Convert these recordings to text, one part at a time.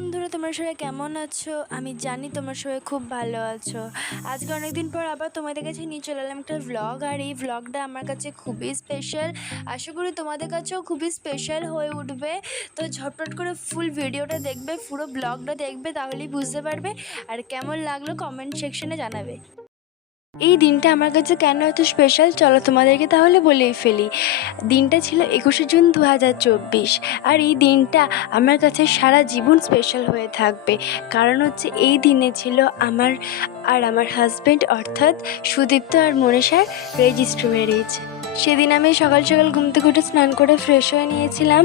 বন্ধুরা, তোমরা সবাই কেমন আছো? আমি জানি তোমরা সবাই খুব ভালো আছো। আজকে অনেকদিন পর আবার তোমাদের কাছে নিয়ে চলে এলাম একটা ভ্লগ। আর এই ভ্লগটা আমার কাছে খুবই স্পেশাল। আশা করি তোমাদের কাছেও খুবই স্পেশাল হয়ে উঠবে। তো ঝটপট করে ফুল ভিডিওটা দেখবে, পুরো ব্লগটা দেখবে, তাহলেই বুঝতে পারবে। আর কেমন লাগলো কমেন্ট সেকশনে জানাবে। এই দিনটা আমার কাছে কেন এত স্পেশাল, চলো তোমাদেরকে তাহলে বলেই ফেলি। দিনটা ছিল 21শে জুন 2024। আর এই দিনটা আমার কাছে সারা জীবন স্পেশাল হয়ে থাকবে। কারণ হচ্ছে এই দিনে ছিল আমার আর আমার হাজব্যান্ড অর্থাৎ সুদীপ্ত আর মনীষার রেজিস্ট্রি ম্যারেজ। সেদিন আমি সকাল সকাল ঘুম থেকে উঠে স্নান করে ফ্রেশ হয়ে নিয়েছিলাম।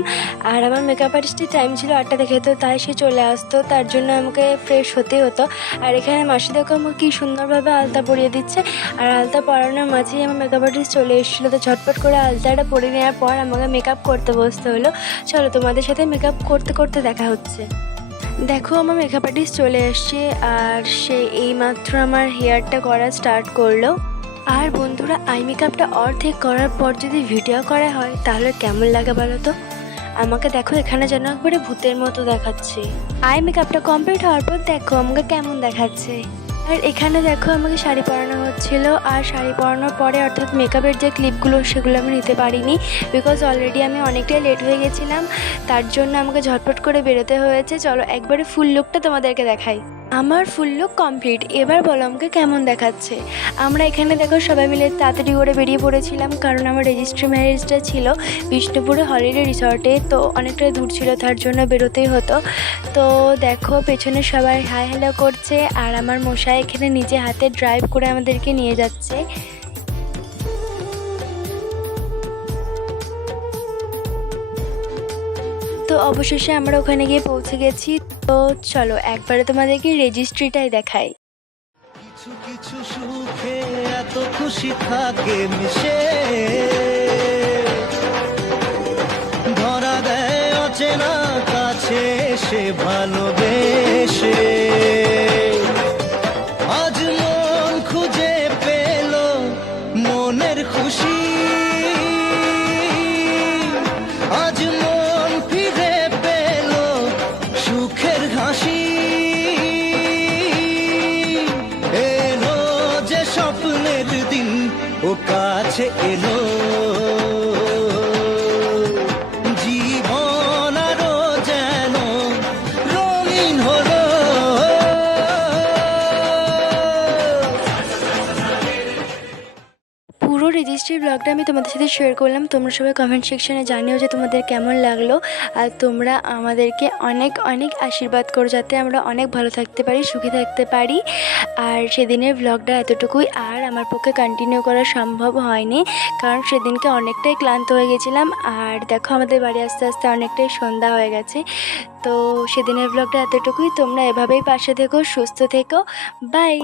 আর আমার মেকআপ আর্টিস্টের টাইম ছিল 8টা থেকে, তো তাই সে চলে আসতো, তার জন্য আমাকে ফ্রেশ হতে হতো। আর এখানে মাসি দেখো আমাকে কী সুন্দরভাবে আলতা পরিয়ে দিচ্ছে। আর আলতা পরানোর মাঝেই আমার মেকআপ আর্টিস্ট চলে এসেছিলো, তো ঝটপট করে আলতাটা পরে নেওয়ার পর আমাকে মেকআপ করতে বসতে হলো। চলো তোমাদের সাথে মেকআপ করতে করতে দেখা হচ্ছে। দেখো আমার মেকআপ আর্টিস্ট চলে এসছে, আর সে এইমাত্র আমার হেয়ারটা করা স্টার্ট করলো। আর বন্ধুরা, আই মেকআপটা অর্ধেক করার পর যদি ভিডিও করা হয় তাহলে কেমন লাগে বলো তো? আমাকে দেখো এখানে যেন একবারে ভূতের মতো দেখাচ্ছে। আই মেকআপটা কমপ্লিট হওয়ার পর দেখো আমাকে কেমন দেখাচ্ছে। আর এখানে দেখো আমাকে শাড়ি পরানো হচ্ছিল। আর শাড়ি পরানোর পরে অর্থাৎ মেকআপের যে ক্লিপগুলো সেগুলো আমি নিতে পারিনি, বিকজ অলরেডি আমি অনেকটাই লেট হয়ে গেছিলাম। তার জন্য আমাকে ঝটপট করে বেরোতে হয়েছে। চলো একবারে ফুল লুকটা তোমাদেরকে দেখাই। আমার ফুল লুক কমপ্লিট। এবার বলো আমাকে কেমন দেখাচ্ছে। আমরা এখানে দেখো সবাই মিলে তাড়াতাড়ি করে বেরিয়ে পড়েছিলাম, কারণ আমার রেজিস্ট্রি ম্যারেজটা ছিল বিষ্ণুপুরে হলিডে রিসর্টে, তো অনেকটাই দূর ছিল, তার জন্য বেরোতেই হতো। তো দেখো পেছনে সবাই হাই হ্যালো করছে, আর আমার মশাই এখানে নিজে হাতে ড্রাইভ করে আমাদেরকে নিয়ে যাচ্ছে। তো অবশেষে আমরা ওখানে গিয়ে পৌঁছে গেছি। তো চলো একবারে তোমাদেরকে রেজিস্ট্রিটাই দেখাই। কিছু কিছু সুখে এত খুশি থাকে মিশে, ধরা দেয় অচেনা কাছে সে ভালোবেসে। আজ মন খুঁজে পেল মনের খুশি, আজ মন ফিরে পেল সুখের হাসি। এলো যে স্বপ্নের দিন ও কাছে এলো, জীবন আরো যেন রঙিন হলো। পুরো রেজিস্ট্রি ব্লগটা আমি তোমাদের সাথে শেয়ার করলাম। তোমরা সবাই কমেন্ট সেকশনে জানিও যে তোমাদের কেমন লাগলো। আর তোমরা আমাদেরকে অনেক অনেক আশীর্বাদ করো যাতে আমরা অনেক ভালো থাকতে পারি, সুখী থাকতে পারি। আর সেদিনের ব্লগটা এতটুকুই, আর আমার পক্ষে কন্টিনিউ করা সম্ভব হয়নি, কারণ সেদিনকে অনেকটাই ক্লান্ত হয়ে গেছিলাম। আর দেখো আমাদের বাড়ি আস্তে আস্তে অনেকটাই সন্ধ্যা হয়ে গেছে। তো সেদিনের ব্লগটা এতটুকুই। তোমরা এভাবেই পাশে থেকো, সুস্থ থেকো। বাই।